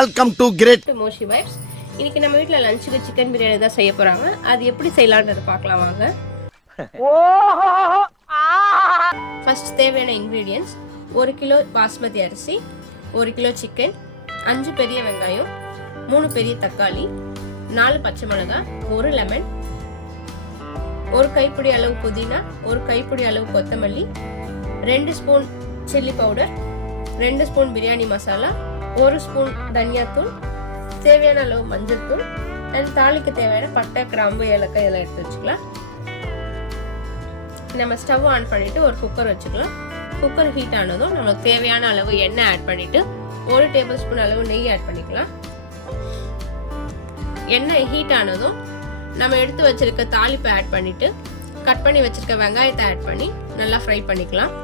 Welcome to great moshi vibes. இன்னைக்கு நம்ம வீட்டில் லஞ்சுக்கு சிக்கன் பிரியாணி தான் செய்ய போகிறாங்க. அது எப்படி செய்யலான்றதை பார்க்கலாம் வாங்க. ஃபர்ஸ்ட் தேவையான இன்க்ரீடியன்ஸ்: 1 கிலோ பாஸ்மதி அரிசி, 1 கிலோ சிக்கன், 5 பெரிய வெங்காயம், 3 பெரிய தக்காளி, 4 பச்சை மிளகாய், 1 லெமன், 1 கைப்பிடி அளவு புதினா, 1 கைப்பிடி அளவு கொத்தமல்லி, 2 spoon chilli powder, 2 spoon biryani masala, 1 spoon தனியாத்தூள், தேவையான அளவு மஞ்சள் தூள் அண்ட் தாளிக்கு தேவையான பட்டை, கிராம்பு, ஏலக்காய் இதெல்லாம் எடுத்து வச்சுக்கலாம். நம்ம ஸ்டவ் ஆன் பண்ணிட்டு ஒரு குக்கர் வச்சுக்கலாம். குக்கர் ஹீட் ஆனதும் நமக்கு தேவையான அளவு எண்ணெய் ஆட் பண்ணிட்டு 1 டேபிள் ஸ்பூன் அளவு நெய் ஆட் பண்ணிக்கலாம். எண்ணெய் ஹீட் ஆனதும் நம்ம எடுத்து வச்சிருக்க தாளிப்பை ஆட் பண்ணிட்டு கட் பண்ணி வச்சிருக்க வெங்காயத்தை ஆட் பண்ணி நல்லா ஃப்ரை பண்ணிக்கலாம்.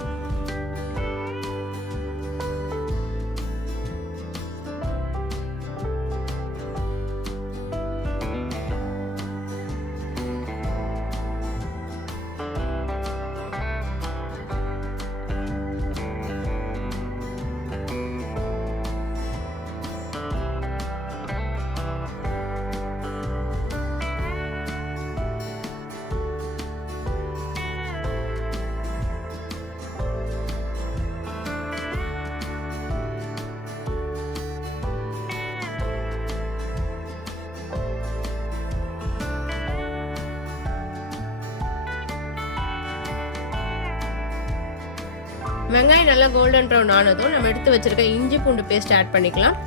வெங்காயம் நல்லா கோல்டன் ப்ரௌன் ஆனதும் நம்ம எடுத்து வச்சிருக்க இஞ்சி பூண்டு பேஸ்ட் ஆட் பண்ணிக்கலாம்.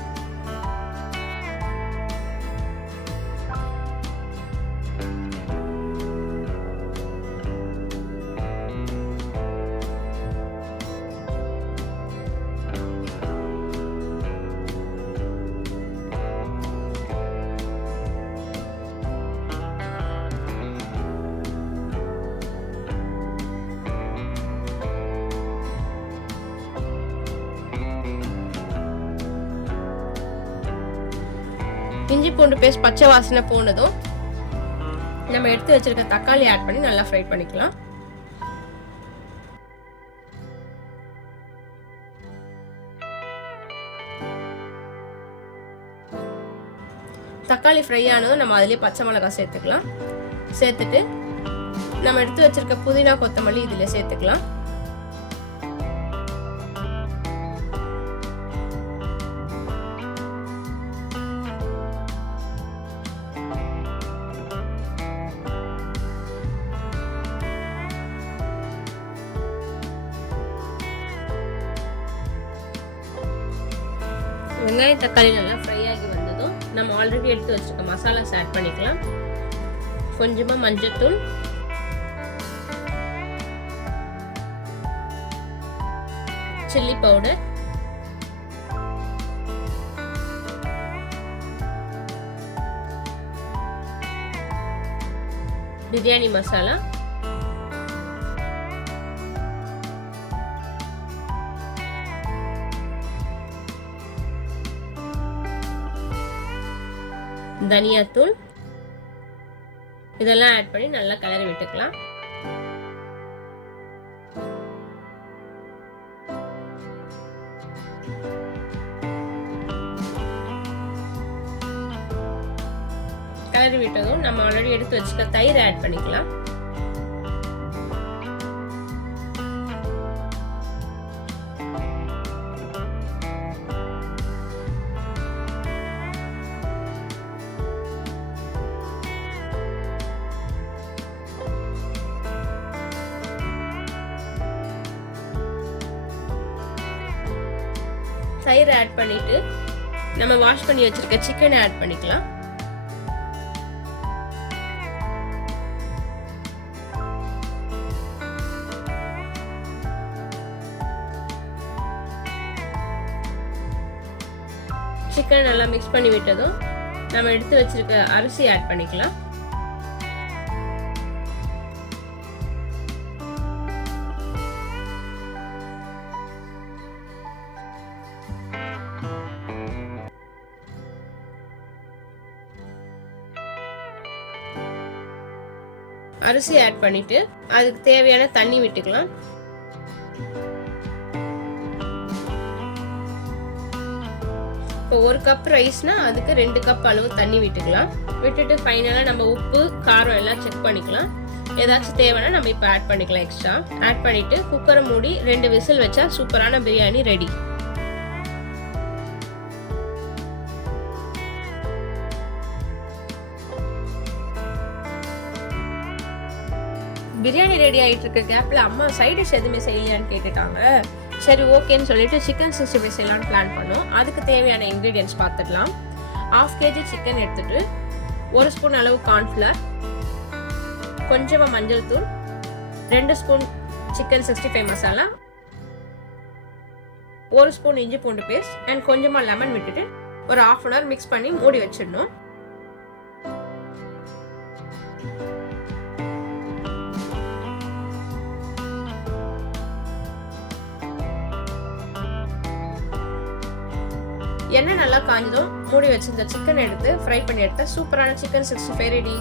இஞ்சி பூண்டு பேஸ்ட் பச்சை வாசனை போனதும் நம்ம எடுத்து வச்சிருக்க தக்காளி ஆட் பண்ணி நல்லா ஃப்ரை பண்ணிக்கலாம். தக்காளி ஃப்ரை ஆனதும் நம்ம அதிலே பச்சை மிளகாய் சேர்த்துக்கலாம். சேர்த்துட்டு நம்ம எடுத்து வச்சிருக்க புதினா, கொத்தமல்லி இதில் சேர்த்துக்கலாம். வெங்காயம் தக்காளி நல்லா ஃப்ரை ஆகி வந்ததும் நம்ம ஆல்ரெடி எடுத்து வச்சிருக்க மசாலாஸ் ஆட் பண்ணிக்கலாம். கொஞ்சமா மஞ்சள்தூள், சில்லி பவுடர், பிரியாணி மசாலா, தனியாத்தூள் இதெல்லாம் ஆட் பண்ணி நல்லா கலரி விட்டுக்கலாம். கலரி விட்டதும் நம்ம ஆல்ரெடி எடுத்து வச்சுக்க தயிர் ஆட் பண்ணிக்கலாம். தயிர் ஆட் பண்ணிட்டு நம்ம வாஷ் பண்ணி வச்சிருக்க சிக்கனை ஆட் பண்ணிக்கலாம். சிக்கன் நல்லா மிக்ஸ் பண்ணி விட்டதும் நம்ம எடுத்து வச்சிருக்க அரிசி ஆட் பண்ணிக்கலாம். அரிசி ஆட் பண்ணிட்டு அதுக்கு தேவையான தண்ணி விட்டுக்கலாம். இப்போ 1 கப் ரைஸ்னா அதுக்கு 2 கப் அளவு தண்ணி விட்டுக்கலாம். விட்டுட்டு ஃபைனலாக நம்ம உப்பு காரம் எல்லாம் செக் பண்ணிக்கலாம். ஏதாச்சும் தேவைன்னா நம்ம இப்போ ஆட் பண்ணிக்கலாம். எக்ஸ்ட்ரா ஆட் பண்ணிட்டு குக்கரை மூடி 2 விசில் வச்சா சூப்பரான பிரியாணி ரெடி. பிரியாணி ரெடி ஆகிட்டு இருக்க கேப்ல அம்மா சைட் டிஷ் எதுவுமே செய்யலையான்னு கேட்டுட்டாங்க. சரி ஓகேன்னு சொல்லிட்டு சிக்கன் 65 செய்யலான்னு பிளான் பண்ணோம். அதுக்கு தேவையான இன்க்ரீடியன்ஸ் பார்த்துடலாம். 1/2 kg சிக்கன் எடுத்துட்டு 1 ஸ்பூன் அளவு கார்ன்ஃப்ளவர், கொஞ்சமாக மஞ்சள் தூள், 2 ஸ்பூன் சிக்கன் 65 மசாலா, 1 ஸ்பூன் இஞ்சி பூண்டு பேஸ்ட் அண்ட் கொஞ்சமாக லெமன் விட்டுட்டு ஒரு 1/2 hour மிக்ஸ் பண்ணி மூடி வச்சிடணும். எண்ணெய் நல்லா காஞ்சதும் மூடி வச்சிருந்த சிக்கன் எடுத்து ஃப்ரை பண்ணி எடுத்த சூப்பரான சிக்கன் 65 ரெடி.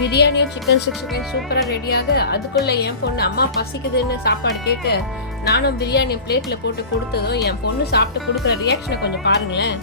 பிரியாணியும் சிக்கன் 65 சூப்பரா ரெடியாக அதுக்குள்ள என் பொண்ணு அம்மா பசிக்குதுன்னு சாப்பாடு கேட்டு நானும் பிரியாணி பிளேட்ல போட்டு கொடுத்ததும் என் பொண்ணு சாப்பிட்டு கொடுக்குற ரியாக்ஷனை கொஞ்சம் பாருங்களேன்.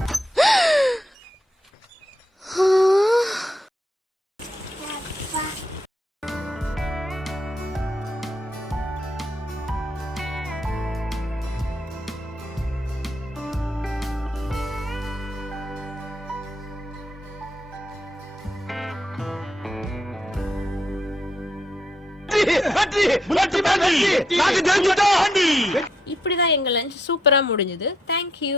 இப்படிதான் எங்க லஞ்ச் சூப்பரா முடிஞ்சது. தேங்க்யூ.